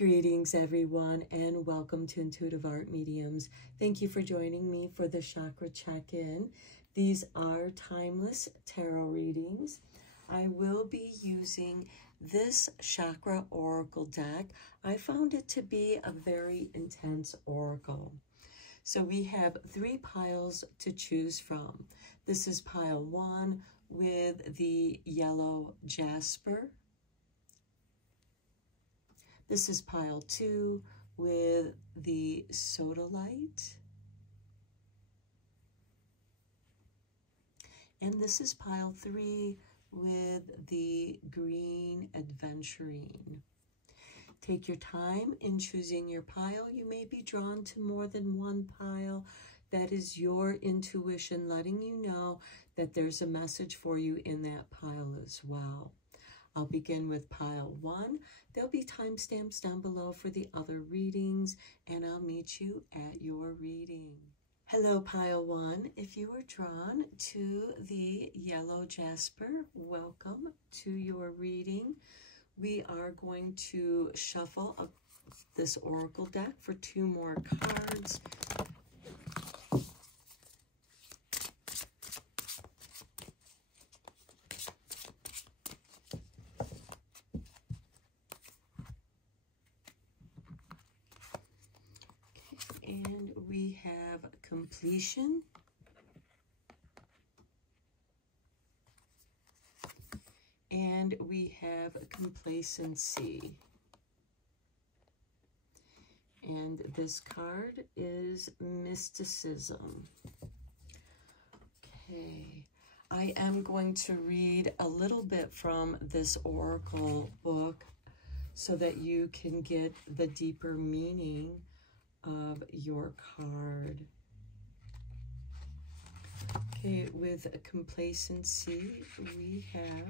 Greetings, everyone, and welcome to Intuitive Art Mediums. Thank you for joining me for the Chakra Check-In. These are timeless tarot readings. I will be using this Chakra Oracle deck. I found it to be a very intense oracle. So we have 3 piles to choose from. This is pile 1 with the yellow jasper. This is pile 2 with the sodalite. And this is pile 3 with the green adventurine. Take your time in choosing your pile. You may be drawn to more than one pile. That is your intuition letting you know that there's a message for you in that pile as well. I'll begin with pile 1. There'll be timestamps down below for the other readings, and I'll meet you at your reading. Hello, pile 1. If you were drawn to the yellow jasper, welcome to your reading. We are going to shuffle up this oracle deck for 2 more cards. And we have completion, and we have complacency. And this card is mysticism. Okay, I am going to read a little bit from this oracle book so that you can get the deeper meaning of your card. Okay, with complacency, we have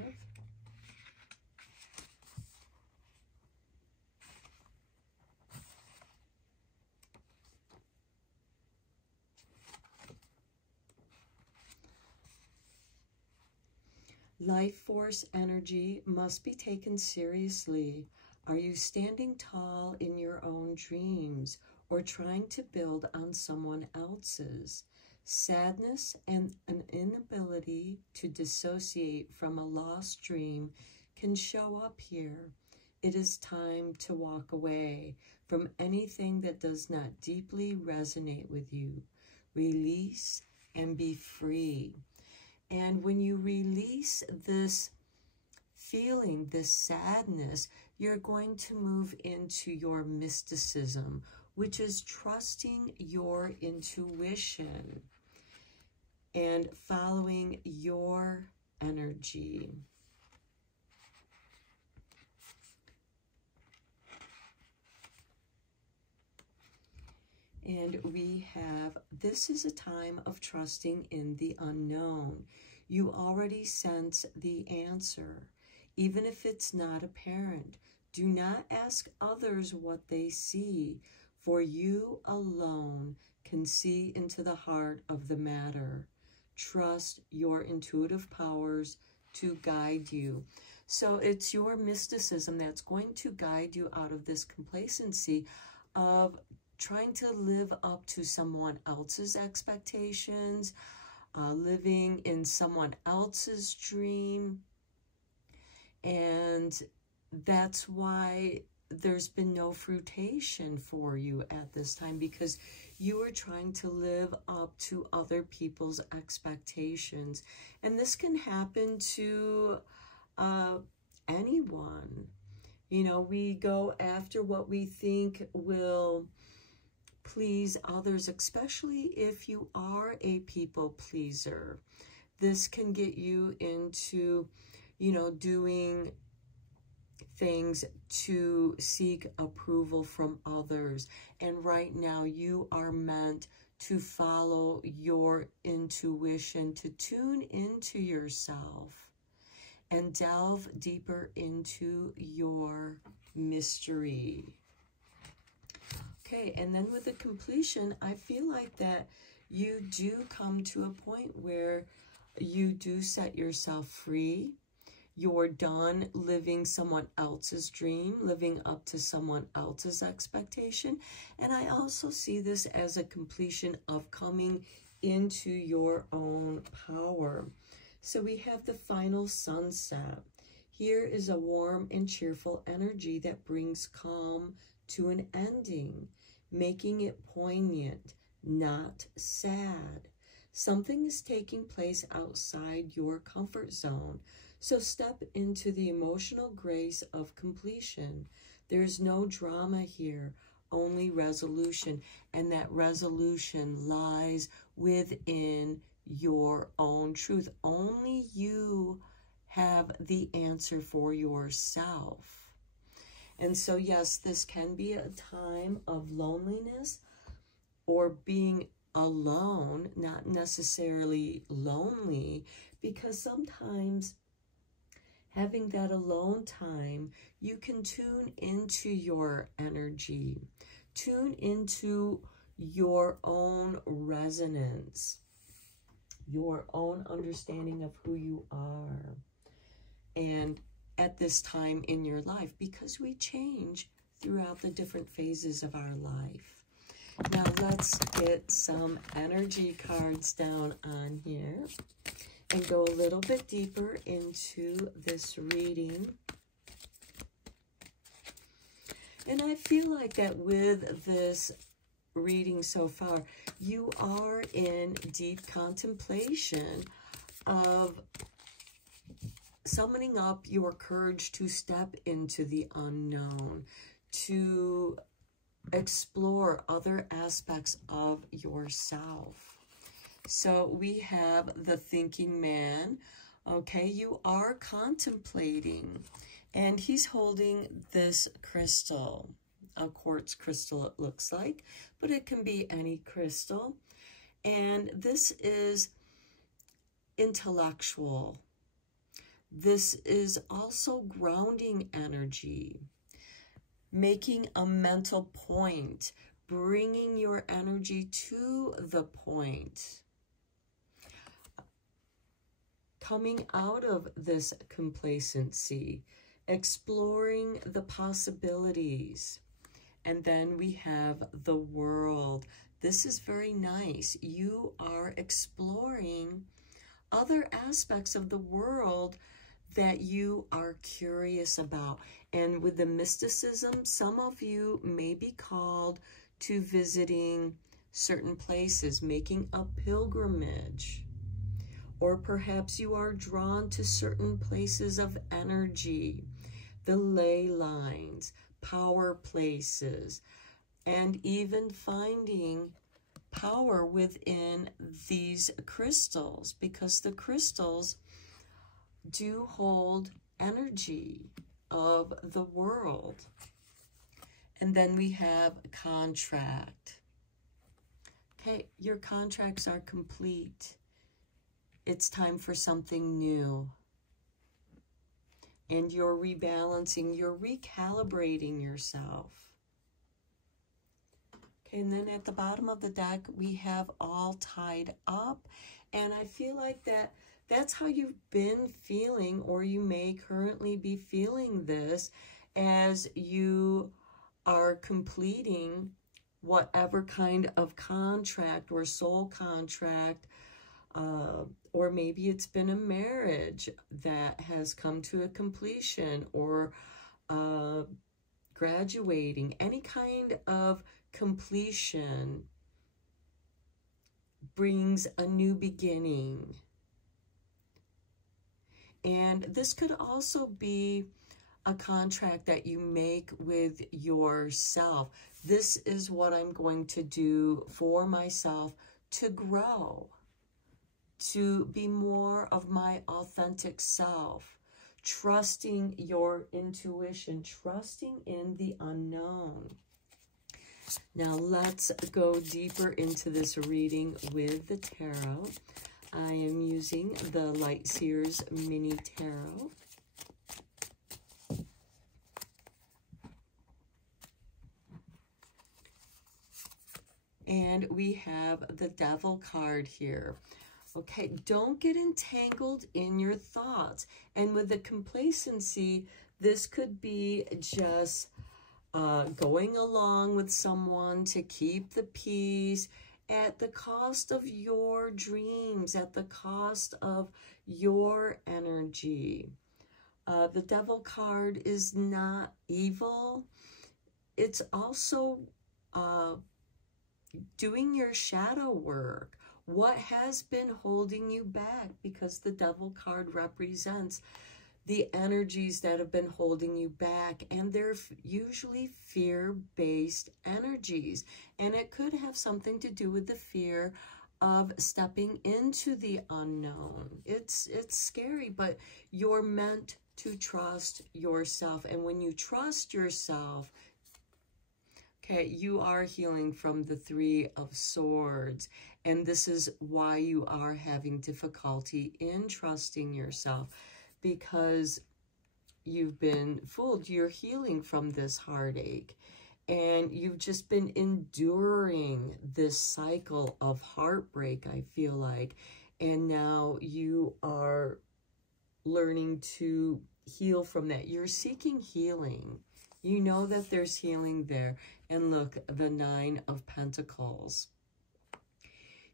life force energy must be taken seriously. Are you standing tall in your own dreams, or trying to build on someone else's? Sadness and an inability to dissociate from a lost dream can show up here. It is time to walk away from anything that does not deeply resonate with you. Release and be free. And when you release this feeling, this sadness, you're going to move into your mysticism, which is trusting your intuition and following your energy. And we have, this is a time of trusting in the unknown. You already sense the answer, even if it's not apparent. Do not ask others what they see, for you alone can see into the heart of the matter. Trust your intuitive powers to guide you. So it's your mysticism that's going to guide you out of this complacency of trying to live up to someone else's expectations, living in someone else's dream. And that's why there's been no fruition for you at this time, because you are trying to live up to other people's expectations. And this can happen to anyone. You know, we go after what we think will please others, especially if you are a people pleaser. This can get you into, you know, doing things to seek approval from others. And right now you are meant to follow your intuition, to tune into yourself and delve deeper into your mystery. Okay, and then with the completion, I feel like that you do come to a point where you do set yourself free. You're done living someone else's dream, living up to someone else's expectation. And I also see this as a completion of coming into your own power. So we have the final sunset. Here is a warm and cheerful energy that brings calm to an ending, making it poignant, not sad. Something is taking place outside your comfort zone. So step into the emotional grace of completion. There's no drama here, only resolution. And that resolution lies within your own truth. Only you have the answer for yourself. And so, yes, this can be a time of loneliness or being alone, not necessarily lonely, because sometimes having that alone time, you can tune into your energy, tune into your own resonance, your own understanding of who you are. And at this time in your life, because we change throughout the different phases of our life. Now let's get some energy cards down on here and go a little bit deeper into this reading. And I feel like that with this reading so far, you are in deep contemplation of summoning up your courage to step into the unknown, to explore other aspects of yourself. So we have the thinking man. Okay, you are contemplating, and he's holding this crystal, a quartz crystal it looks like, but it can be any crystal. And this is intellectual. This is also grounding energy, making a mental point, bringing your energy to the point, coming out of this complacency, exploring the possibilities. And then we have the world. This is very nice. You are exploring other aspects of the world that you are curious about. And with the mysticism, some of you may be called to visiting certain places, making a pilgrimage. Or perhaps you are drawn to certain places of energy, the ley lines, power places, and even finding power within these crystals, because the crystals do hold energy of the world. And then we have contract. Okay, your contracts are complete. It's time for something new. And you're rebalancing, you're recalibrating yourself. Okay, and then at the bottom of the deck, we have all tied up. And I feel like that's how you've been feeling, or you may currently be feeling this as you are completing whatever kind of contract or soul contract, or maybe it's been a marriage that has come to a completion, or graduating. Any kind of completion brings a new beginning. And this could also be a contract that you make with yourself. This is what I'm going to do for myself to grow, to be more of my authentic self, trusting your intuition, trusting in the unknown. Now let's go deeper into this reading with the tarot. I am using the Light Seers Mini Tarot. And we have the Devil card here. Okay, don't get entangled in your thoughts. And with the complacency, this could be just going along with someone to keep the peace at the cost of your dreams, at the cost of your energy. The Devil card is not evil. It's also doing your shadow work. What has been holding you back? Because the Devil card represents the energies that have been holding you back, and they're usually fear-based energies, and it could have something to do with the fear of stepping into the unknown. It's scary, but you're meant to trust yourself, and when you trust yourself, okay, you are healing from the Three of Swords, and this is why you are having difficulty in trusting yourself, because you've been fooled. You're healing from this heartache, and you've just been enduring this cycle of heartbreak, I feel like, and now you are learning to heal from that. You're seeking healing. You know that there's healing there. And look, the Nine of Pentacles.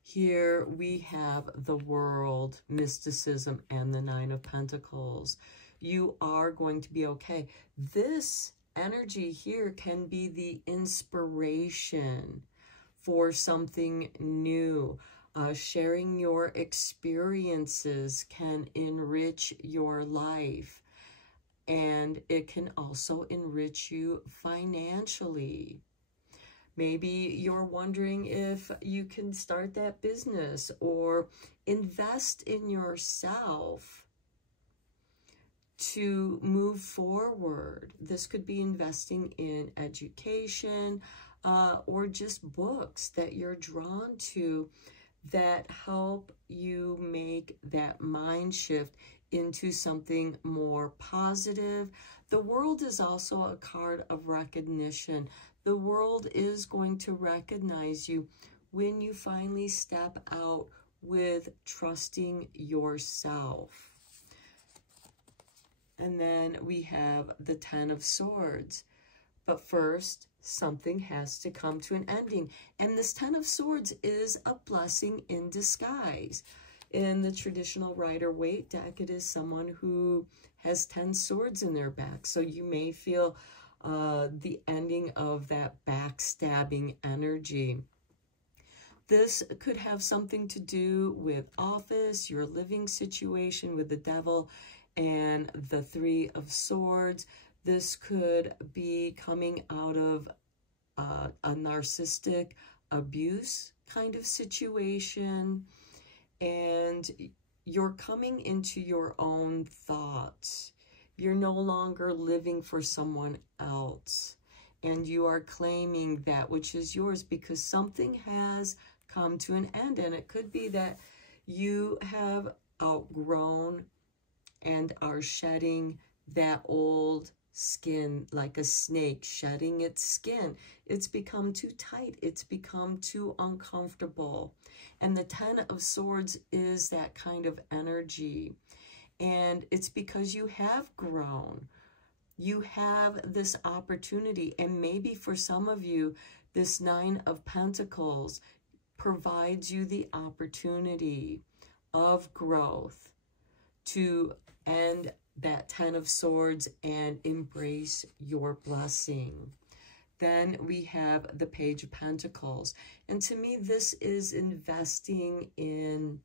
Here we have the World, mysticism, and the Nine of Pentacles. You are going to be okay. This energy here can be the inspiration for something new. Sharing your experiences can enrich your life. And it can also enrich you financially. Maybe you're wondering if you can start that business or invest in yourself to move forward. This could be investing in education or just books that you're drawn to that help you make that mind shift into something more positive. The World is also a card of recognition. The world is going to recognize you when you finally step out with trusting yourself. And then we have the Ten of Swords. But first, something has to come to an ending. And this Ten of Swords is a blessing in disguise. In the traditional Rider-Waite deck, it is someone who has 10 swords in their back. So you may feel the ending of that backstabbing energy. This could have something to do with office, your living situation with the Devil and the Three of Swords. This could be coming out of a narcissistic abuse kind of situation. And you're coming into your own thoughts. You're no longer living for someone else. And you are claiming that which is yours because something has come to an end. And it could be that you have outgrown and are shedding that old skin, like a snake shedding its skin. It's become too tight. It's become too uncomfortable. And the Ten of Swords is that kind of energy. And it's because you have grown. You have this opportunity. And maybe for some of you, this Nine of Pentacles provides you the opportunity of growth to end that Ten of Swords and embrace your blessing. Then we have the Page of Pentacles. And to me, this is investing in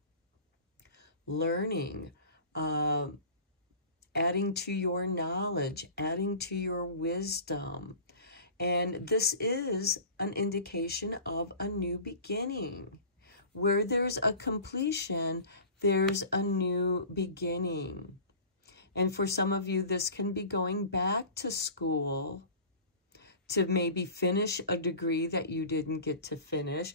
learning, adding to your knowledge, adding to your wisdom. And this is an indication of a new beginning. Where there's a completion, there's a new beginning. And for some of you, this can be going back to school to maybe finish a degree that you didn't get to finish,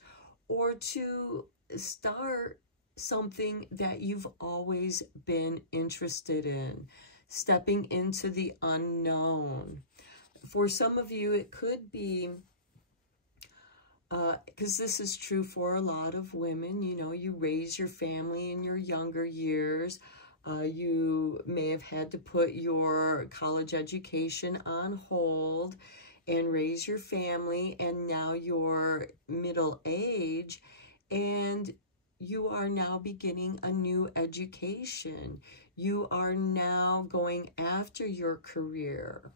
or to start something that you've always been interested in, stepping into the unknown. For some of you, it could be because this is true for a lot of women. You know, you raise your family in your younger years. You may have had to put your college education on hold and raise your family, and now you're middle age, and you are now beginning a new education. You are now going after your career.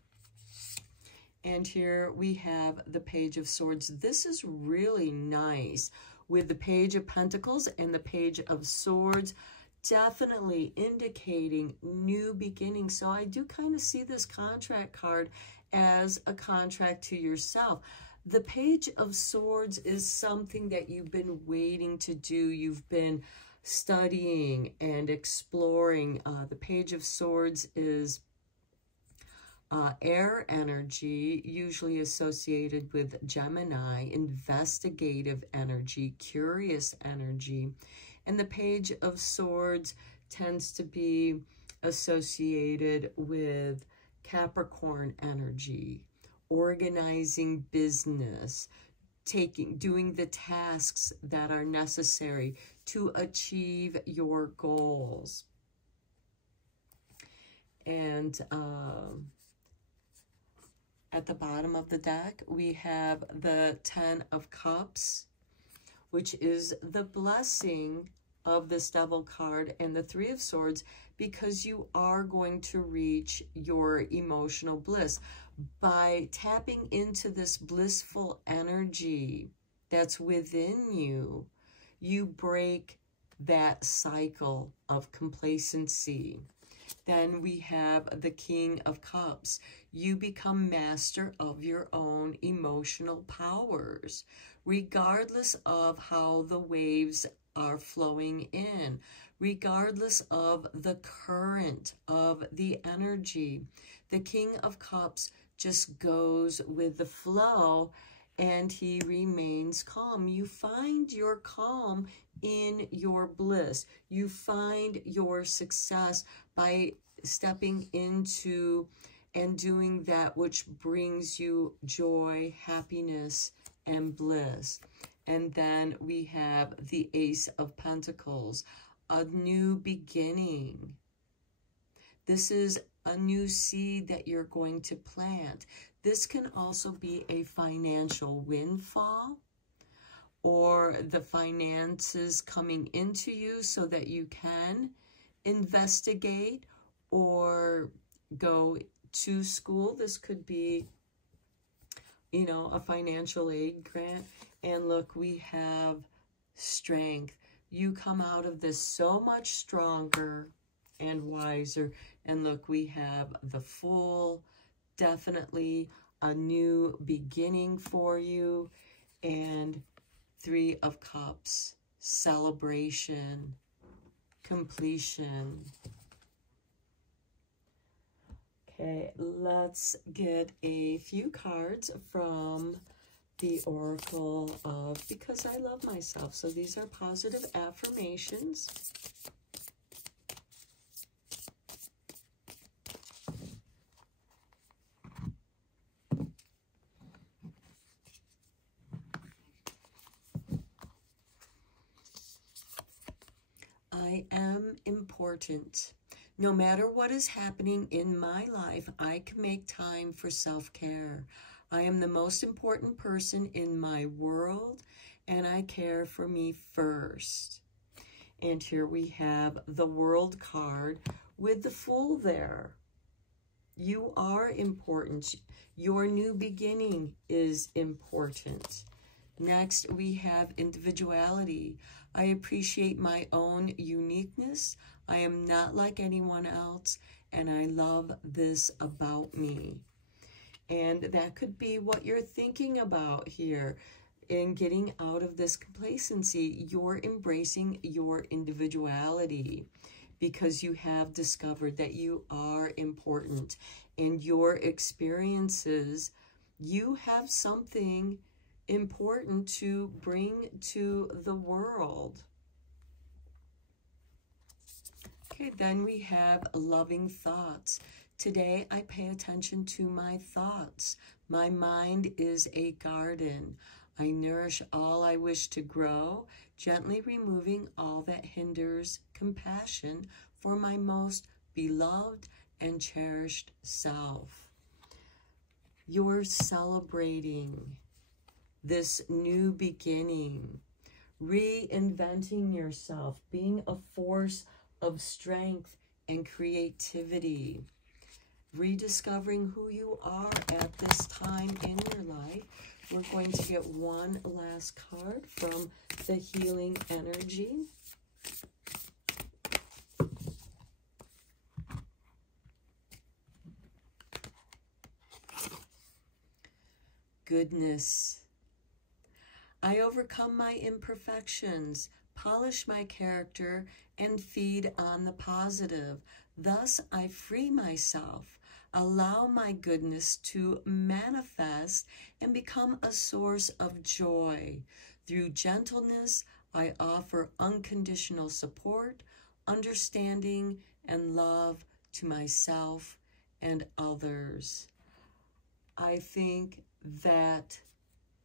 And here we have the Page of Swords. This is really nice with the Page of Pentacles and the Page of Swords, definitely indicating new beginnings. So I do kind of see this contract card as a contract to yourself. The Page of Swords is something that you've been waiting to do. You've been studying and exploring. The Page of Swords is air energy, usually associated with Gemini, investigative energy, curious energy. And the Page of Swords tends to be associated with Capricorn energy, organizing business, doing the tasks that are necessary to achieve your goals. And at the bottom of the deck, we have the 10 of Cups, which is the blessing of this Devil card, and the 3 of Swords, because you are going to reach your emotional bliss. By tapping into this blissful energy that's within you, you break that cycle of complacency. Then we have the King of Cups. You become master of your own emotional powers, regardless of how the waves are flowing in, regardless of the current of the energy. The King of Cups just goes with the flow, and he remains calm. You find your calm in your bliss. You find your success by stepping into and doing that which brings you joy, happiness, and bliss. And then we have the Ace of Pentacles, a new beginning. This is a new seed that you're going to plant. This can also be a financial windfall, or the finances coming into you so that you can investigate or go to school. This could be, you know, a financial aid grant. And look, we have strength. You come out of this so much stronger and wiser. And look, we have the Fool, definitely a new beginning for you. And 3 of Cups, celebration, completion. Okay, let's get a few cards from the Oracle of Because I Love Myself. So these are positive affirmations. I am important. No matter what is happening in my life, I can make time for self-care. I am the most important person in my world, and I care for me first. And here we have the World card with the Fool there. You are important. Your new beginning is important. Next, we have individuality. I appreciate my own uniqueness. I am not like anyone else, and I love this about me. And that could be what you're thinking about here in getting out of this complacency. You're embracing your individuality because you have discovered that you are important, and your experiences, you have something important to bring to the world. Okay, then we have loving thoughts. Today, I pay attention to my thoughts. My mind is a garden. I nourish all I wish to grow, gently removing all that hinders compassion for my most beloved and cherished self. You're celebrating this new beginning, reinventing yourself, being a force of strength and creativity, rediscovering who you are at this time in your life. We're going to get one last card from the healing energy. Goodness. I overcome my imperfections, polish my character, and feed on the positive. Thus, I free myself, allow my goodness to manifest and become a source of joy. Through gentleness, I offer unconditional support, understanding, and love to myself and others. I think that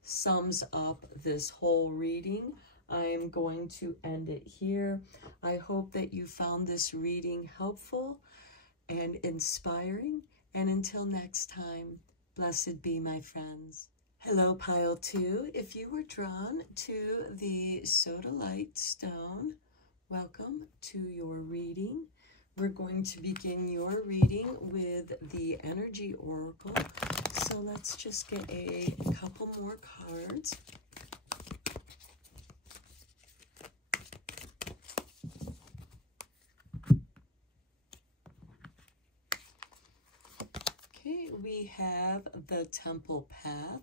sums up this whole reading. I am going to end it here. I hope that you found this reading helpful and inspiring. And until next time, blessed be, my friends. Hello, Pile 2. If you were drawn to the Sodalite stone, welcome to your reading. We're going to begin your reading with the Energy Oracle. So let's just get a couple more cards. Okay, we have the Temple Path.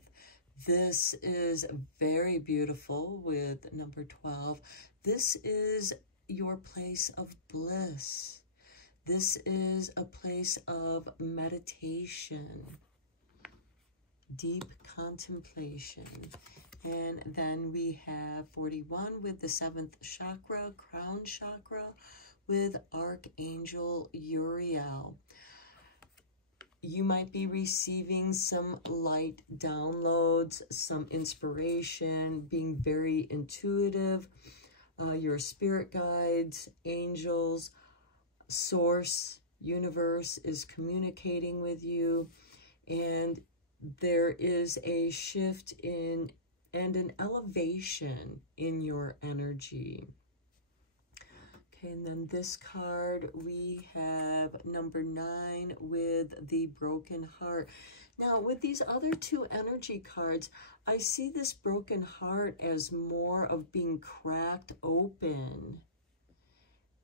This is very beautiful with number 12. This is your place of bliss. This is a place of meditation, deep contemplation. And then we have 41 with the 7th chakra, crown chakra, with Archangel Uriel. You might be receiving some light downloads, some inspiration, being very intuitive. Your spirit guides, angels, source, universe is communicating with you. And there is a shift in and an elevation in your energy. Okay, and then this card, we have number 9 with the broken heart. Now, with these other two energy cards, I see this broken heart as more of being cracked open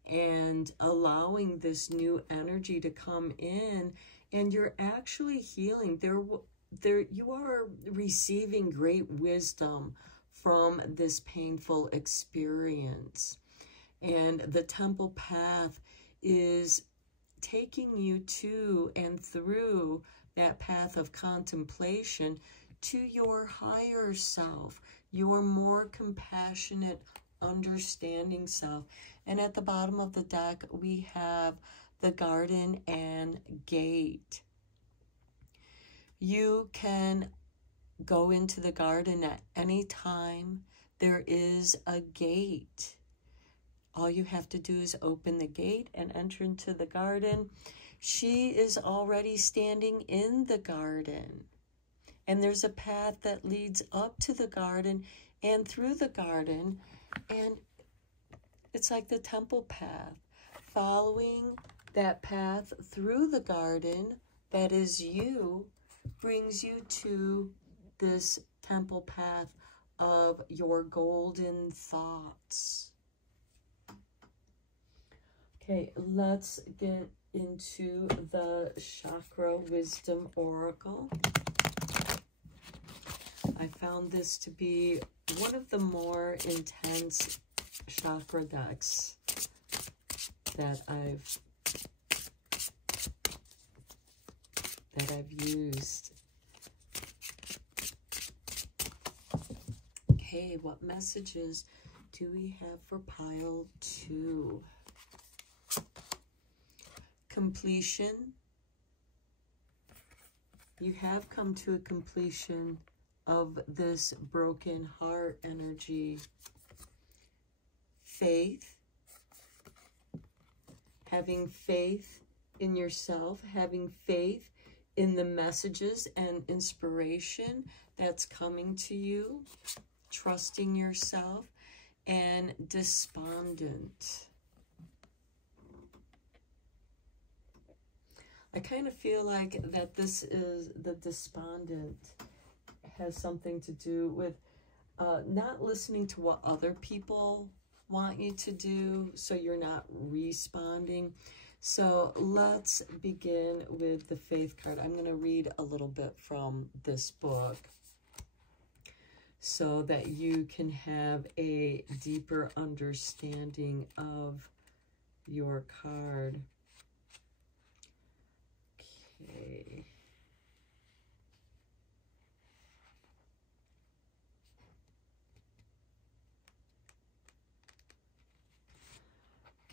and allowing this new energy to come in, and you're actually healing. You are receiving great wisdom from this painful experience. And the Temple Path is taking you to and through that path of contemplation to your higher self, your more compassionate, understanding self. And at the bottom of the deck, we have the garden and gate. You can go into the garden at any time. There is a gate. All you have to do is open the gate and enter into the garden. She is already standing in the garden. And there's a path that leads up to the garden and through the garden. And it's like the temple path. Following that path through the garden, that is you, brings you to this temple path of your golden thoughts. Okay, let's get into the Chakra Wisdom Oracle. I found this to be one of the more intense chakra decks that I've used. Okay, what messages do we have for pile 2? Completion. You have come to a completion of this broken heart energy. Faith. Having faith in yourself, having faith in the messages and inspiration that's coming to you, trusting yourself, and despondent. I kind of feel like that this is the despondent has something to do with not listening to what other people want you to do, so you're not responding. So let's begin with the Faith card. I'm going to read a little bit from this book so that you can have a deeper understanding of your card. Okay.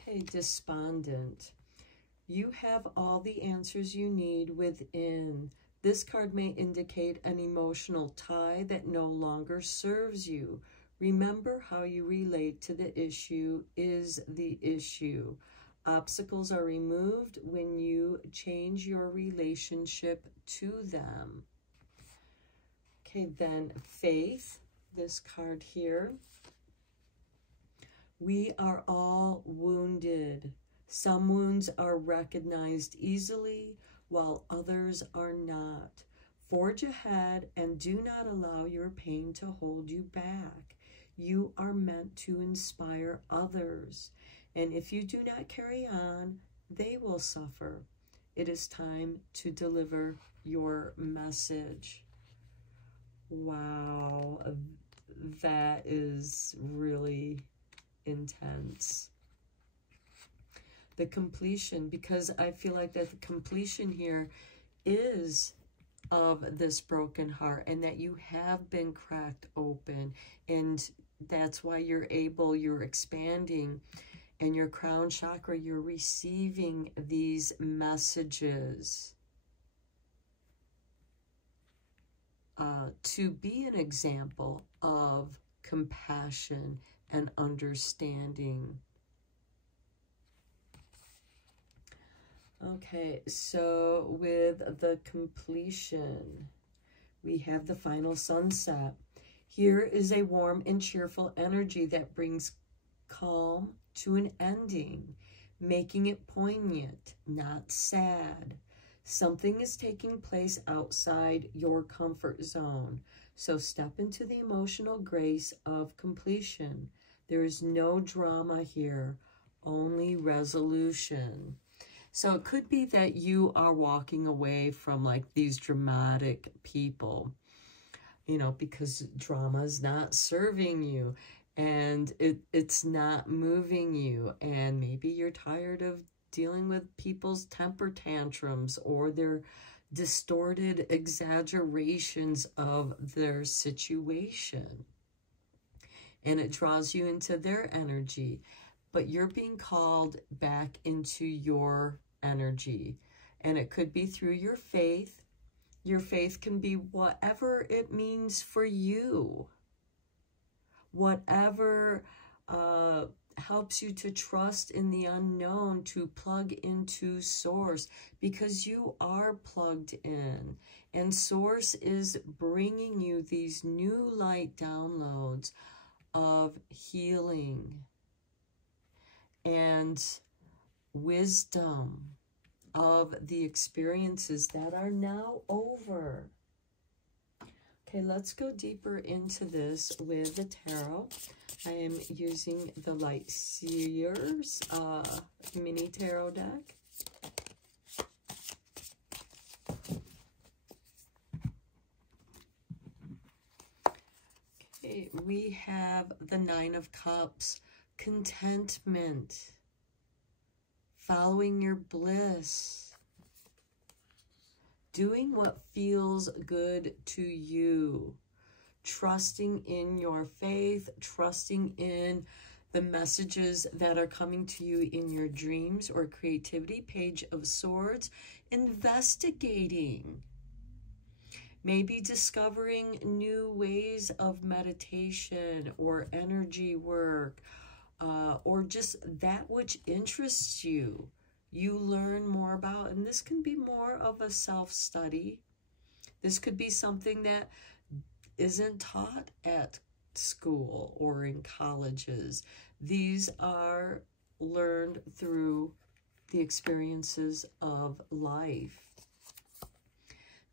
Okay, despondent. You have all the answers you need within. This card may indicate an emotional tie that no longer serves you. Remember, how you relate to the issue is the issue. Obstacles are removed when you change your relationship to them. Okay, then faith, this card here. We are all wounded. Some wounds are recognized easily, while others are not. Forge ahead and do not allow your pain to hold you back. You are meant to inspire others. And if you do not carry on, they will suffer. It is time to deliver your message. Wow, that is really intense. The completion, because I feel like that the completion here is of this broken heart, and that you have been cracked open, and that's why you're expanding. And your crown chakra, you're receiving these messages to be an example of compassion and understanding. Okay, so with the completion, we have the final sunset. Here is a warm and cheerful energy that brings calm to an ending, making it poignant, not sad. Something is taking place outside your comfort zone, so step into the emotional grace of completion. There is no drama here, only resolution. So it could be that you are walking away from like these dramatic people, you know, because drama is not serving you. And it's not moving you, and maybe you're tired of dealing with people's temper tantrums or their distorted exaggerations of their situation, and it draws you into their energy. But you're being called back into your energy, and it could be through your faith. Your faith can be whatever it means for you. Whatever helps you to trust in the unknown, to plug into Source, because you are plugged in. And Source is bringing you these new light downloads of healing and wisdom of the experiences that are now over. Okay, let's go deeper into this with the tarot. I am using the Light Seers mini tarot deck. Okay, we have the Nine of Cups, contentment, following your bliss, doing what feels good to you, trusting in your faith, trusting in the messages that are coming to you in your dreams or creativity. Page of Swords, investigating. Maybe discovering new ways of meditation or energy work, or just that which interests you. You learn more about, and this can be more of a self-study. This could be something that isn't taught at school or in colleges. These are learned through the experiences of life.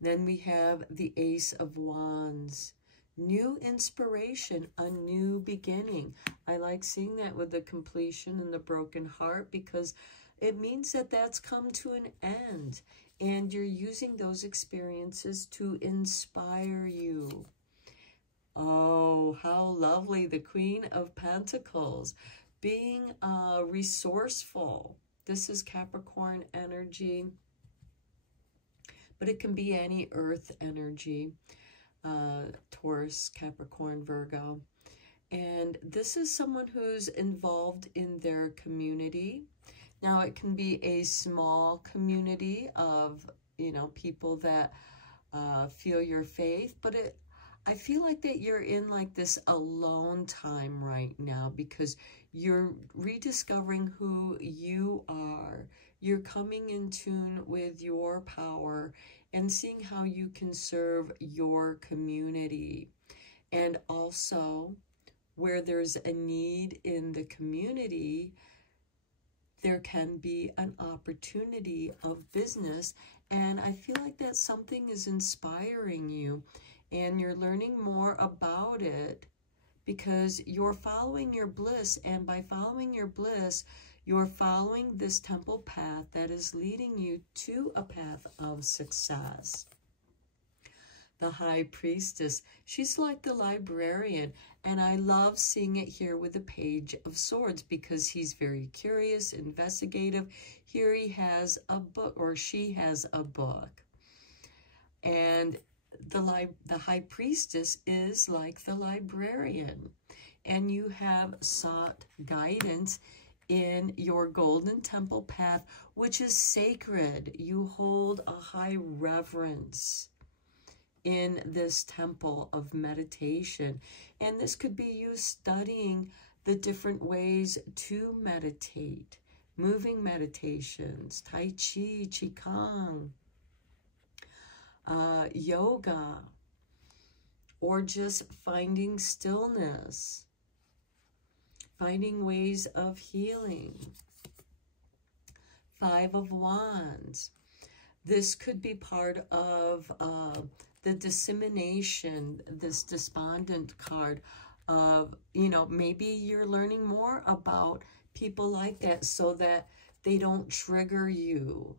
Then we have the Ace of Wands. New inspiration, a new beginning. I like seeing that with the completion and the broken heart, because it means that that's come to an end and you're using those experiences to inspire you. Oh, how lovely. The Queen of Pentacles. Being resourceful. This is Capricorn energy, but it can be any earth energy. Taurus, Capricorn, Virgo. And this is someone who's involved in their community. Now, it can be a small community of, people that feel your faith, but I feel like that you're in like this alone time right now, because you're rediscovering who you are. You're coming in tune with your power and seeing how you can serve your community. And also, where there's a need in the community, there can be an opportunity of business. And I feel like that something is inspiring you and you're learning more about it because you're following your bliss. And by following your bliss, you're following this temple path that is leading you to a path of success. The High Priestess, she's like the librarian, and I love seeing it here with the Page of Swords because he's very curious, investigative. Here he has a book, or she has a book. And the High Priestess is like the librarian, and you have sought guidance in your golden temple path, which is sacred. You hold a high reverence in this temple of meditation. And this could be you studying the different ways to meditate, moving meditations, Tai Chi, Qigong, yoga, or just finding stillness, finding ways of healing. Five of Wands. This could be part of the dissemination, this despondent card of, maybe you're learning more about people like that so that they don't trigger you.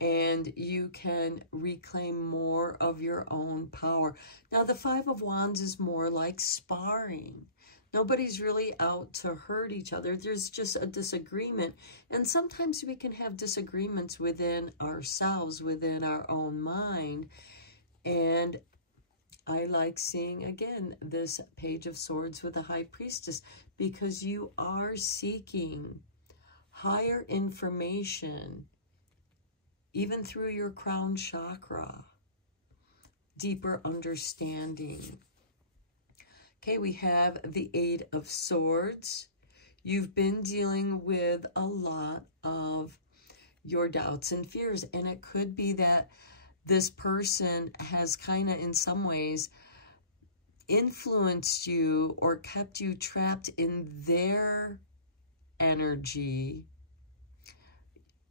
And you can reclaim more of your own power. Now, the Five of Wands is more like sparring. Nobody's really out to hurt each other. There's just a disagreement. And sometimes we can have disagreements within ourselves, within our own mind. And I like seeing, again, this Page of Swords with the High Priestess, because you are seeking higher information, even through your crown chakra, deeper understanding. Okay, we have the Eight of Swords. You've been dealing with a lot of your doubts and fears, and it could be that this person has kind of, in some ways, influenced you or kept you trapped in their energy,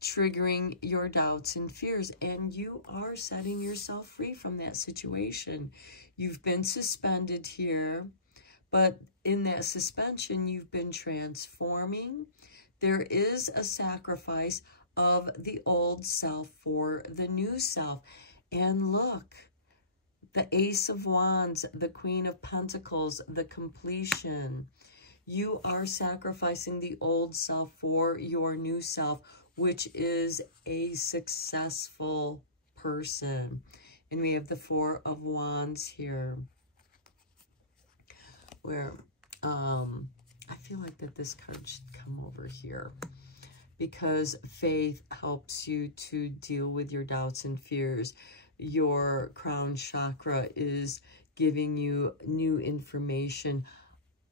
triggering your doubts and fears, and you are setting yourself free from that situation. You've been suspended here, but in that suspension, you've been transforming. There is a sacrifice of the old self for the new self. And look, the Ace of Wands, the Queen of Pentacles, the completion. You are sacrificing the old self for your new self, which is a successful person. And we have the Four of Wands here, where I feel like that this card should come over here, because faith helps you to deal with your doubts and fears. your crown chakra is giving you new information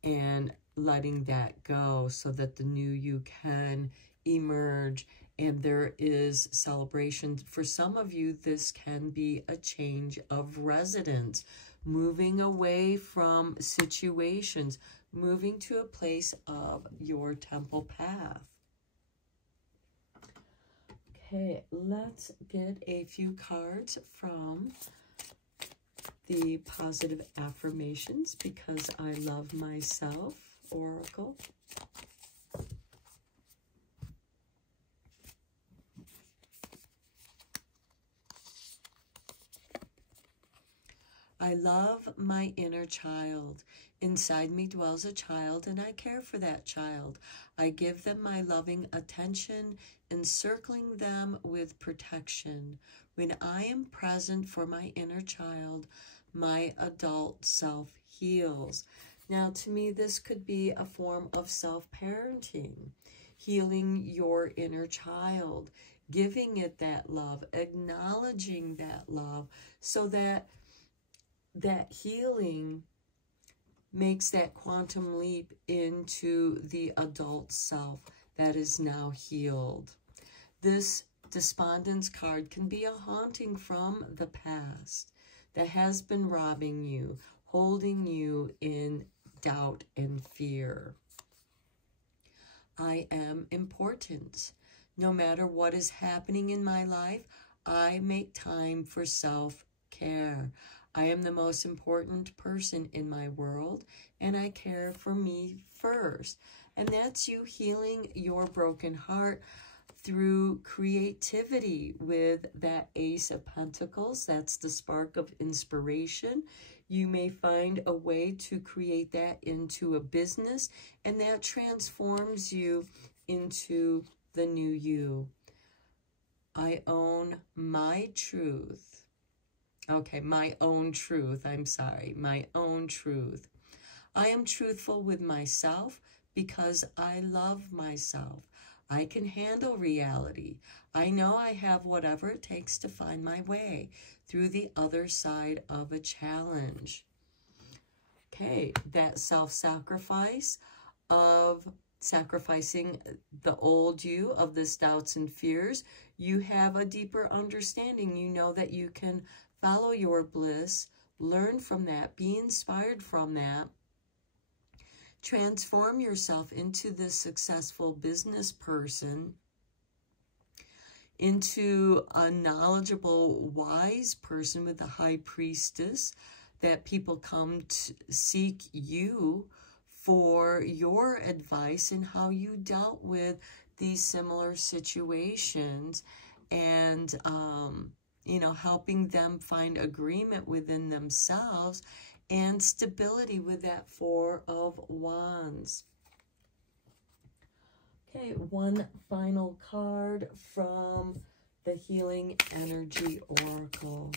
and letting that go so that the new you can emerge. And there is celebration. For some of you, this can be a change of residence, moving away from situations, moving to a place of your temple path. Okay, let's get a few cards from the positive affirmations because I love myself, Oracle. I love my inner child. Inside me dwells a child, and I care for that child. I give them my loving attention, encircling them with protection. When I am present for my inner child, my adult self heals. Now, to me, this could be a form of self-parenting, healing your inner child, giving it that love, acknowledging that love, so that healing makes that quantum leap into the adult self that is now healed. This despondence card can be a haunting from the past that has been robbing you, holding you in doubt and fear. I am important. No matter what is happening in my life, I make time for self-care. I am the most important person in my world, and I care for me first. And that's you healing your broken heart through creativity with that Ace of Pentacles. That's the spark of inspiration. You may find a way to create that into a business, and that transforms you into the new you. I own my truth. Okay, my own truth. I'm sorry, my own truth. I am truthful with myself because I love myself. I can handle reality. I know I have whatever it takes to find my way through the other side of a challenge. Okay, that self-sacrifice of sacrificing the old you of this doubts and fears, you have a deeper understanding. You know that you can follow your bliss, learn from that, be inspired from that, transform yourself into this successful business person, into a knowledgeable, wise person with the high priestess, that people come to seek you for your advice and how you dealt with these similar situations, and you know, helping them find agreement within themselves and stability with that Four of Wands. Okay, one final card from the Healing Energy Oracle.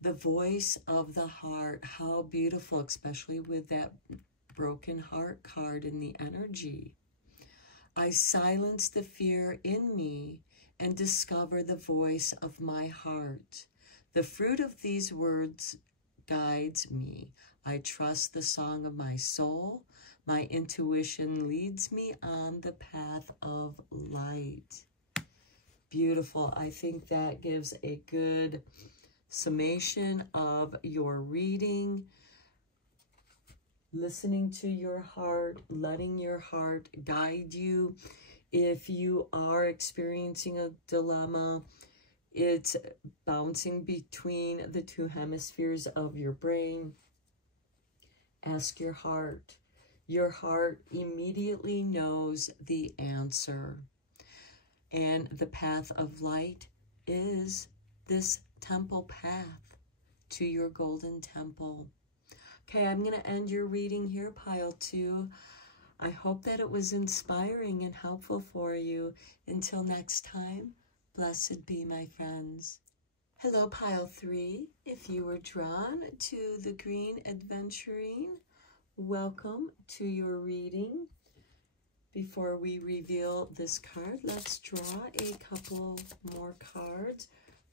The voice of the heart. How beautiful, especially with that broken heart card in the energy. I silence the fear in me and discover the voice of my heart. The fruit of these words guides me. I trust the song of my soul. My intuition leads me on the path of light. Beautiful. I think that gives a good summation of your reading. Listening to your heart, letting your heart guide you. If you are experiencing a dilemma, it's bouncing between the two hemispheres of your brain. Ask your heart. Your heart immediately knows the answer. And the path of light is this temple path to your golden temple. Okay, I'm going to end your reading here, pile 2. I hope that it was inspiring and helpful for you. Until next time, blessed be, my friends. Hello, Pile 3. If you were drawn to the green adventuring, welcome to your reading. Before we reveal this card, let's draw a couple more cards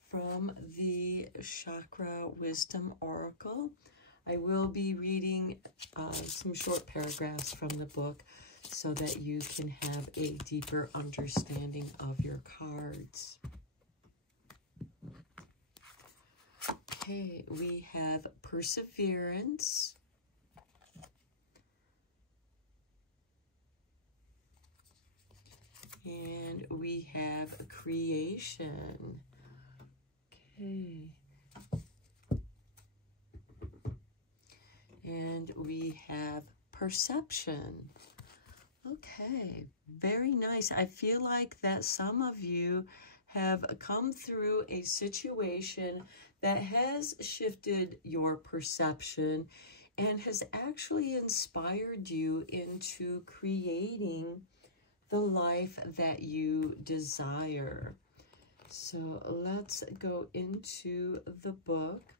from the Chakra Wisdom Oracle. I will be reading some short paragraphs from the book so that you can have a deeper understanding of your cards. Okay, we have Perseverance. And we have Creation. Okay. And we have Perception. Okay, very nice. I feel like that some of you have come through a situation that has shifted your perception and has actually inspired you into creating the life that you desire. So let's go into the book.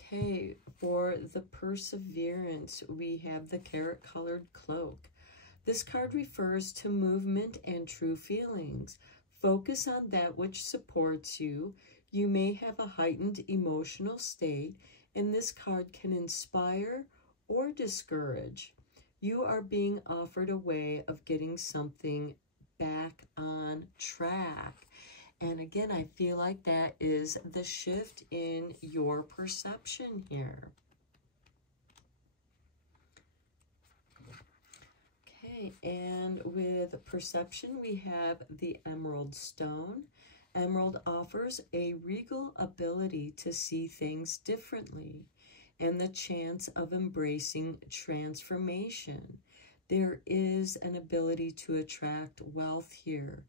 Okay, for the Perseverance, we have the carrot-colored cloak. This card refers to movement and true feelings. Focus on that which supports you. You may have a heightened emotional state, and this card can inspire or discourage. You are being offered a way of getting something back on track. And again, I feel like that is the shift in your perception here. Okay, and with Perception, we have the Emerald Stone. Emerald offers a regal ability to see things differently and the chance of embracing transformation. There is an ability to attract wealth here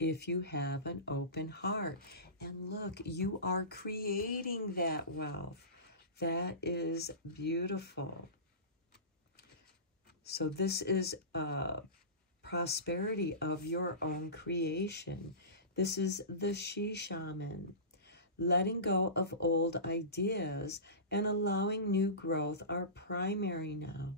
if you have an open heart. And look, you are creating that wealth. That is beautiful. So this is prosperity of your own creation. This is the She Shaman. Letting go of old ideas and allowing new growth are primary now.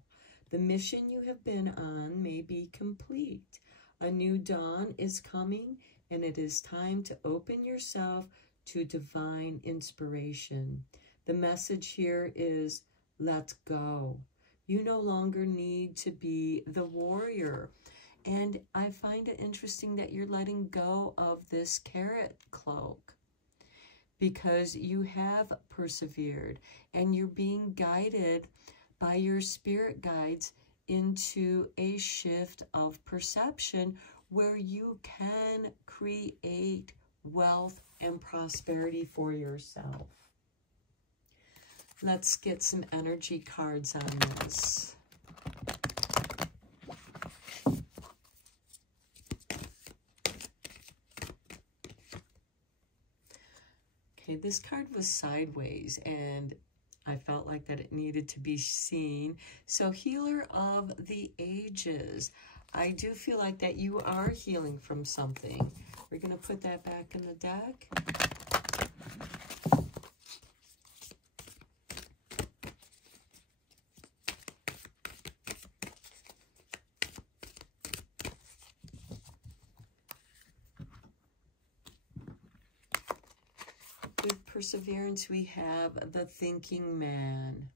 The mission you have been on may be complete. A new dawn is coming, and it is time to open yourself to divine inspiration. The message here is, let go. You no longer need to be the warrior. And I find it interesting that you're letting go of this carrot cloak because you have persevered and you're being guided by your spirit guides into a shift of perception where you can create wealth and prosperity for yourself. Let's get some energy cards on this. Okay, this card was sideways and I felt like that it needed to be seen. So Healer of the Ages. I do feel like that you are healing from something. We're going to put that back in the deck. With Perseverance, we have the Thinking Man.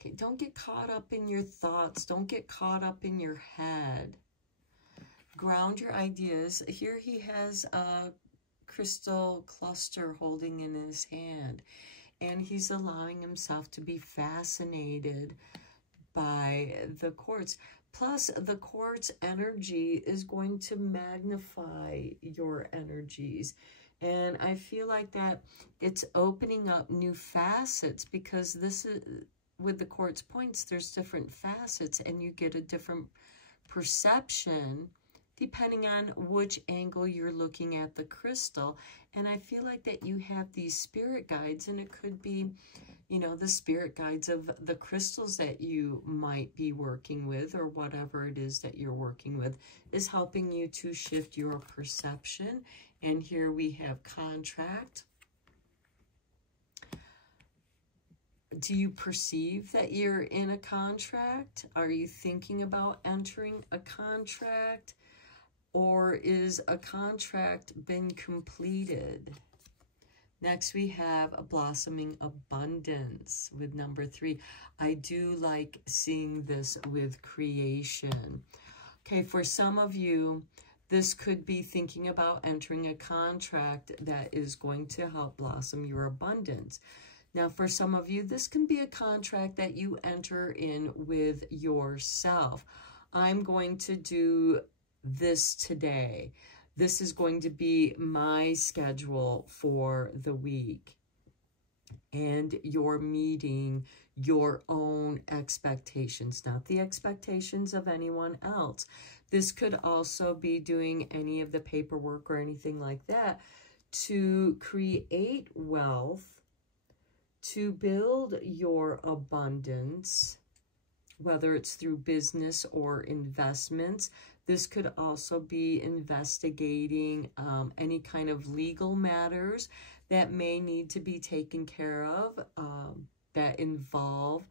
Okay, don't get caught up in your thoughts. Don't get caught up in your head. Ground your ideas. Here he has a crystal cluster holding in his hand, and he's allowing himself to be fascinated by the quartz. Plus, the quartz energy is going to magnify your energies. And I feel like that it's opening up new facets because this is, with the quartz points, there's different facets and you get a different perception depending on which angle you're looking at the crystal. And I feel like that you have these spirit guides, and it could be, you know, the spirit guides of the crystals that you might be working with, or whatever it is that you're working with, is helping you to shift your perception. And here we have contract. Do you perceive that you're in a contract? Are you thinking about entering a contract? Or is a contract been completed? Next, we have a blossoming abundance with number 3. I do like seeing this with creation. Okay, for some of you, this could be thinking about entering a contract that is going to help blossom your abundance. Now, for some of you, this can be a contract that you enter in with yourself. I'm going to do this today. This is going to be my schedule for the week. And you're meeting your own expectations, not the expectations of anyone else. This could also be doing any of the paperwork or anything like that to create wealth, to build your abundance, whether it's through business or investments. This could also be investigating any kind of legal matters that may need to be taken care of that involve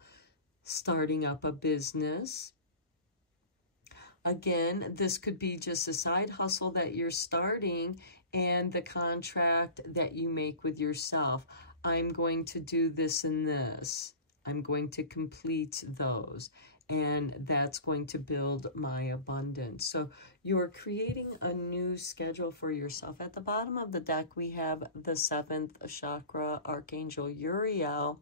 starting up a business. Again, this could be just a side hustle that you're starting, and the contract that you make with yourself. I'm going to do this and this. I'm going to complete those. And that's going to build my abundance. So you're creating a new schedule for yourself. At the bottom of the deck, we have the 7th chakra, Archangel Uriel.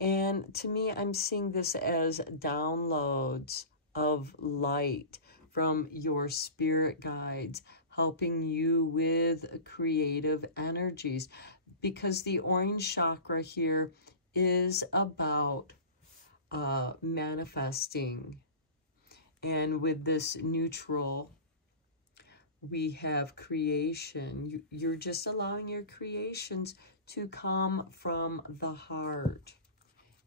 And to me, I'm seeing this as downloads of light from your spirit guides, helping you with creative energies. Because the orange chakra here is about manifesting. And with this neutral, we have creation. You're just allowing your creations to come from the heart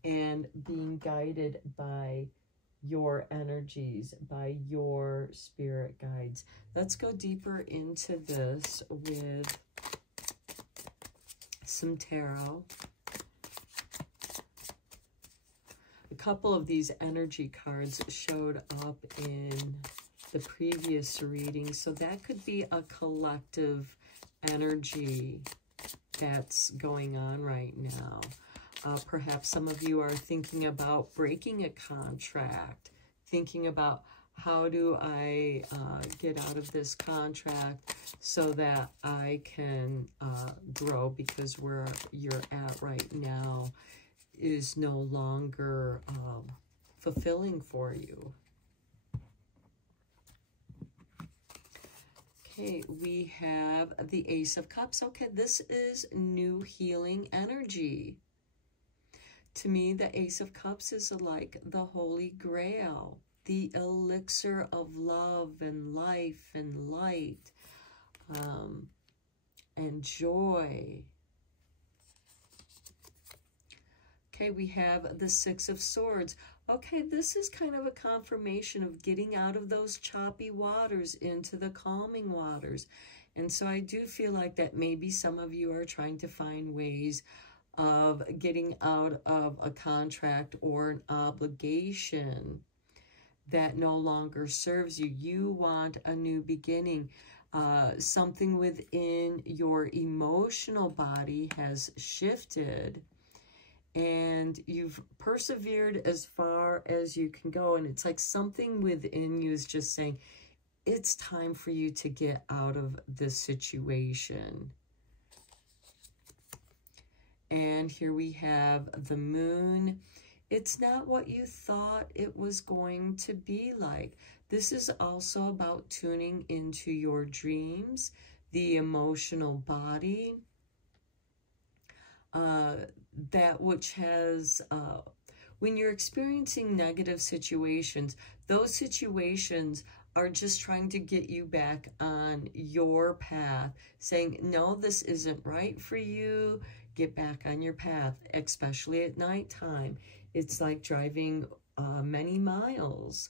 and being guided by your energies, by your spirit guides. Let's go deeper into this with some tarot. A couple of these energy cards showed up in the previous reading, so that could be a collective energy that's going on right now. Perhaps some of you are thinking about breaking a contract, thinking about how do I get out of this contract so that I can grow, because where you're at right now is no longer fulfilling for you. Okay, we have the Ace of Cups. Okay, this is new healing energy. To me, the Ace of Cups is like the Holy Grail, the elixir of love and life and light and joy. Okay, we have the Six of Swords. Okay, this is kind of a confirmation of getting out of those choppy waters into the calming waters. And so I do feel like that maybe some of you are trying to find ways of getting out of a contract or an obligation that no longer serves you. You want a new beginning. Something within your emotional body has shifted, and you've persevered as far as you can go. And it's like something within you is just saying, it's time for you to get out of this situation. And here we have the Moon. It's not what you thought it was going to be like. This is also about tuning into your dreams, the emotional body, that which has, when you're experiencing negative situations, those situations are just trying to get you back on your path, saying, no, this isn't right for you. Get back on your path, especially at nighttime. It's like driving many miles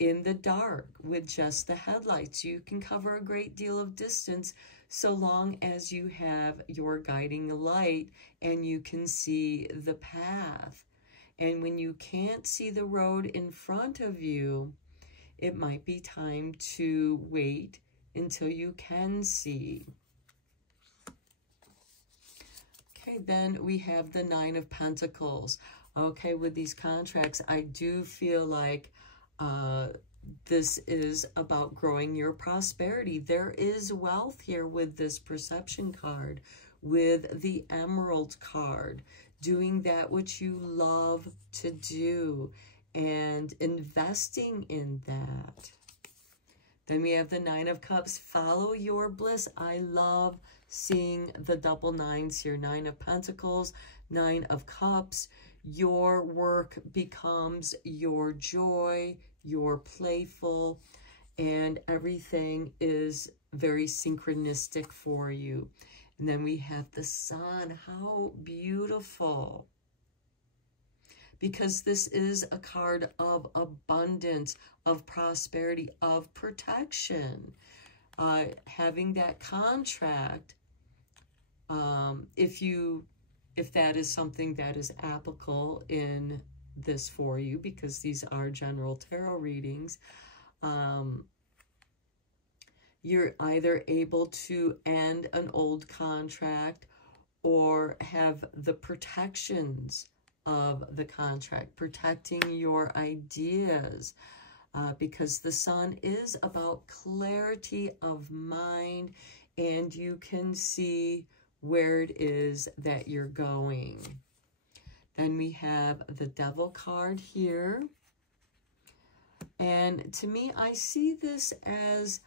in the dark with just the headlights. You can cover a great deal of distance so long as you have your guiding light and you can see the path. And when you can't see the road in front of you, it might be time to wait until you can see. Okay, then we have the Nine of Pentacles. Okay, with these contracts, I do feel like this is about growing your prosperity. There is wealth here with this Perception card, with the Emerald card, doing that which you love to do and investing in that. Then we have the Nine of Cups. Follow your bliss. I love seeing the double nines here. Nine of Pentacles, Nine of Cups. Your work becomes your joy, your playful, and everything is very synchronistic for you. And then we have the Sun. How beautiful. Because this is a card of abundance, of prosperity, of protection. Having that contract, if that is something that is applicable in this for you, because these are general tarot readings, you're either able to end an old contract or have the protections of the contract, protecting your ideas, because the Sun is about clarity of mind, and you can see where it is that you're going. Then we have the Devil card here. And to me, I see this as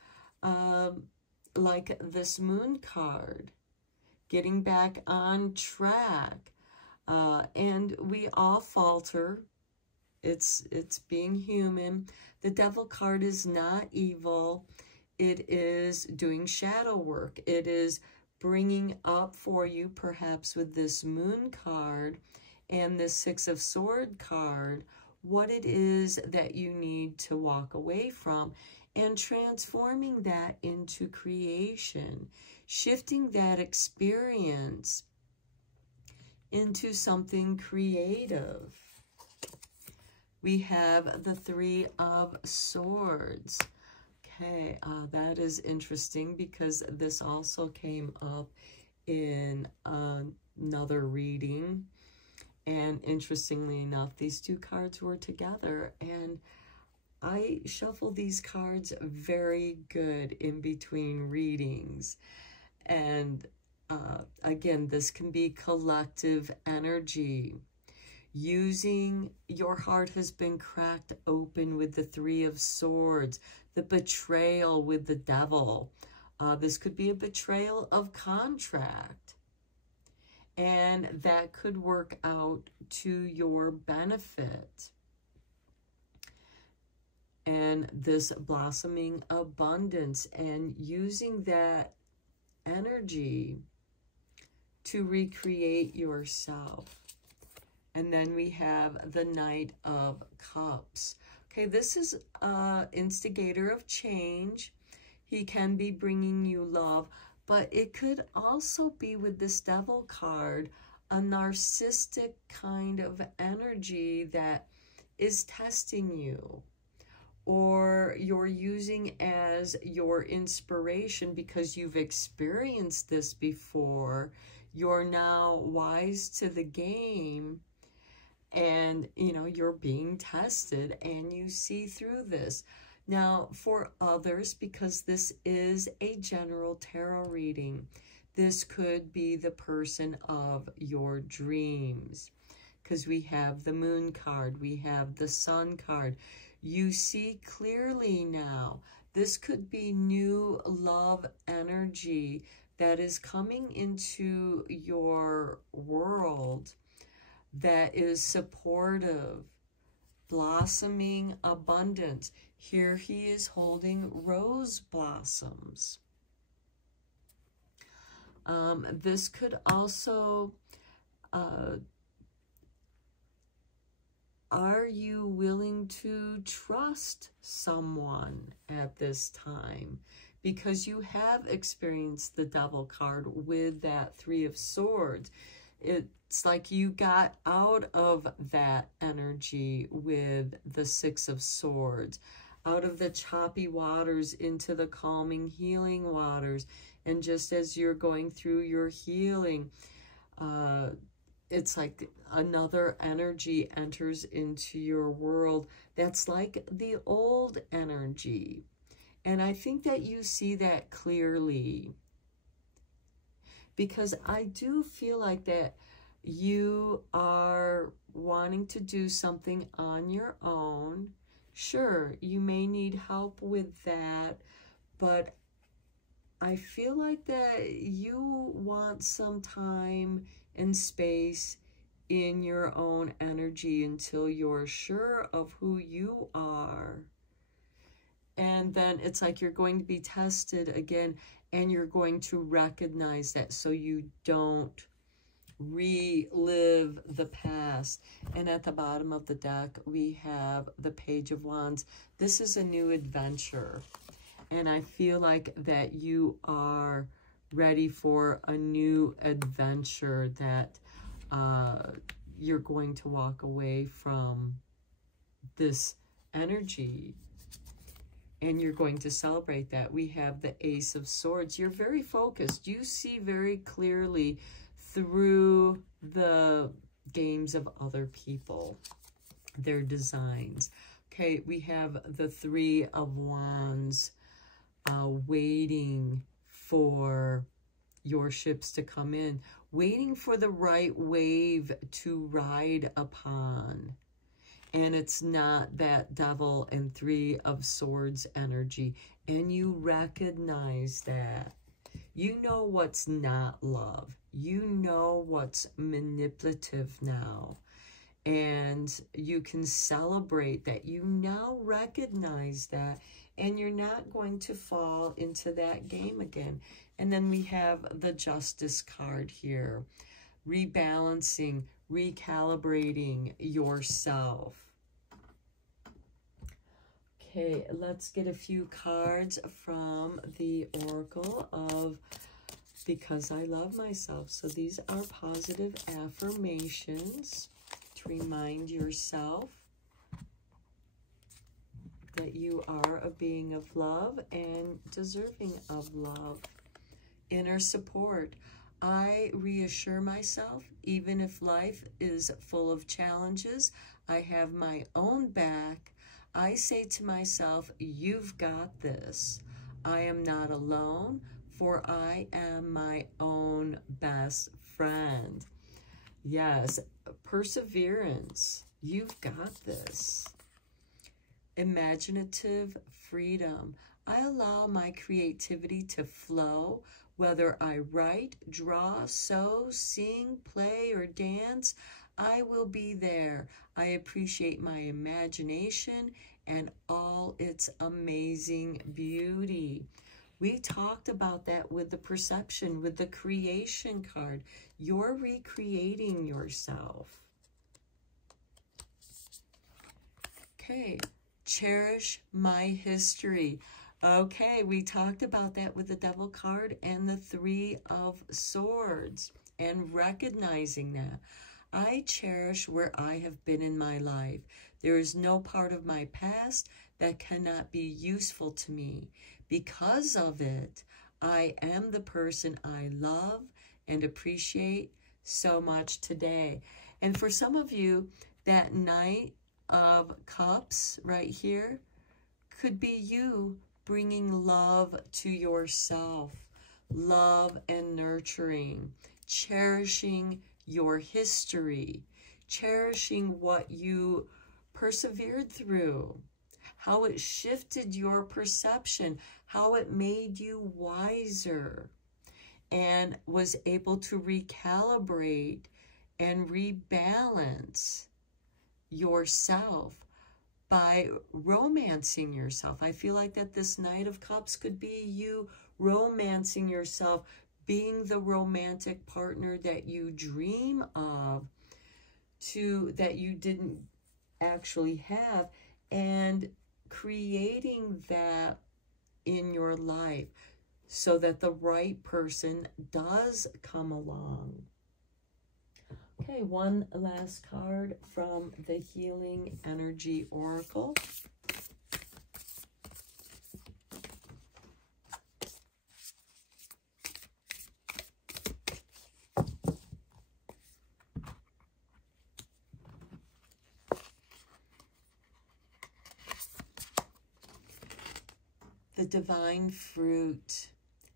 like this Moon card, getting back on track. And we all falter. It's being human. The Devil card is not evil. It is doing shadow work. It is bringing up for you, perhaps with this Moon card and this Six of Swords card, what it is that you need to walk away from and transforming that into creation, shifting that experience into something creative. We have the Three of Swords. Okay, that is interesting because this also came up in another reading. And interestingly enough, these two cards were together. And I shuffle these cards very good in between readings. And again, this can be collective energy. Using your heart has been cracked open with the Three of Swords, the betrayal with the Devil. This could be a betrayal of contract. And that could work out to your benefit. And this blossoming abundance and using that energy to recreate yourself. And then we have the Knight of Cups. Okay, this is an instigator of change. He can be bringing you love, but it could also be, with this Devil card, a narcissistic kind of energy that is testing you, or you're using as your inspiration because you've experienced this before. You're now wise to the game, and you're being tested, and you see through this. Now, for others, because this is a general tarot reading, this could be the person of your dreams, because we have the Moon card, we have the Sun card. You see clearly now. This could be new love energy that is coming into your world that is supportive, blossoming abundance. Here he is holding rose blossoms. This could also, are you willing to trust someone at this time? Because you have experienced the Devil card with that Three of Swords. It's like you got out of that energy with the Six of Swords, out of the choppy waters into the calming, healing waters. And just as you're going through your healing, it's like another energy enters into your world that's like the old energy. And I think that you see that clearly, because I do feel like that you are wanting to do something on your own. Sure, you may need help with that, but I feel like that you want some time and space in your own energy until you're sure of who you are. And then it's like you're going to be tested again, and you're going to recognize that so you don't relive the past. And at the bottom of the deck, we have the Page of Wands. This is a new adventure. And I feel like that you are ready for a new adventure, that you're going to walk away from this energy and you're going to celebrate that. We have the Ace of Swords. You're very focused. You see very clearly through the games of other people, their designs. Okay, we have the Three of Wands, waiting for your ships to come in, waiting for the right wave to ride upon. And it's not that Devil and Three of Swords energy. And you recognize that. You know what's not love. You know what's manipulative now. And you can celebrate that. You now recognize that. And you're not going to fall into that game again. And then we have the Justice card here. Rebalancing, recalibrating yourself. Okay, let's get a few cards from the Oracle of Because I Love Myself. So these are positive affirmations to remind yourself that you are a being of love and deserving of love. Inner support. I reassure myself, even if life is full of challenges, I have my own back. I say to myself, you've got this. I am not alone, for I am my own best friend. Yes, perseverance. You've got this. Imaginative freedom. I allow my creativity to flow, whether I write, draw, sew, sing, play, or dance. I will be there. I appreciate my imagination and all its amazing beauty. We talked about that with the perception, with the creation card. You're recreating yourself. Okay. Cherish my history. Okay, we talked about that with the Devil card and the Three of Swords, and recognizing that. I cherish where I have been in my life. There is no part of my past that cannot be useful to me. Because of it, I am the person I love and appreciate so much today. And for some of you, that Knight of Cups right here could be you bringing love to yourself, love and nurturing, cherishing your history, cherishing what you persevered through, how it shifted your perception, how it made you wiser, and was able to recalibrate and rebalance yourself. by romancing yourself. I feel like that this Knight of Cups could be you romancing yourself, being the romantic partner that you dream of, that you didn't actually have, and creating that in your life so that the right person does come along. Okay, one last card from the Healing Energy Oracle. The Divine Fruit.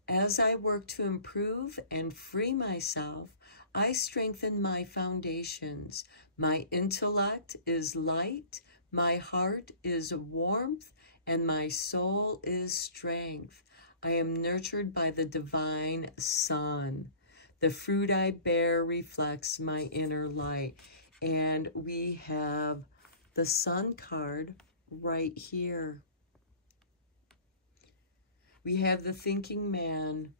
As I work to improve and free myself, I strengthen my foundations. My intellect is light, my heart is warmth, and my soul is strength. I am nurtured by the divine sun. The fruit I bear reflects my inner light. And we have the sun card right here. We have the thinking man.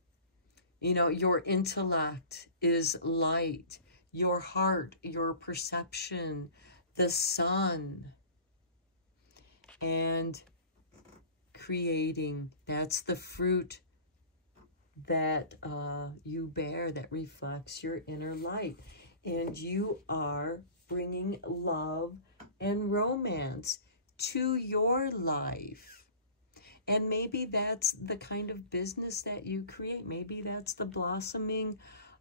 You know, your intellect is light, your heart, your perception, the sun, and creating. That's the fruit that you bear that reflects your inner light. And you are bringing love and romance to your life. And maybe that's the kind of business that you create. Maybe that's the blossoming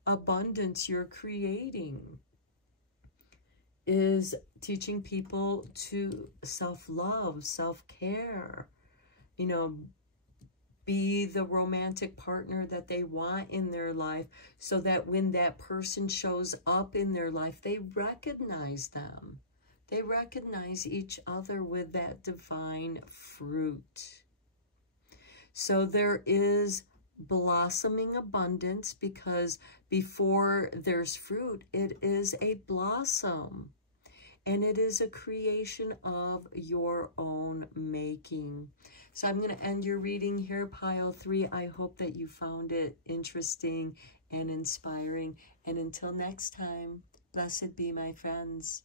abundance you're creating, is teaching people to self-love, self-care, you know, be the romantic partner that they want in their life, so that when that person shows up in their life, they recognize them. They recognize each other with that divine fruit. So there is blossoming abundance, because before there's fruit, it is a blossom. And it is a creation of your own making. So I'm going to end your reading here, Pile 3. I hope that you found it interesting and inspiring. And until next time, blessed be, my friends.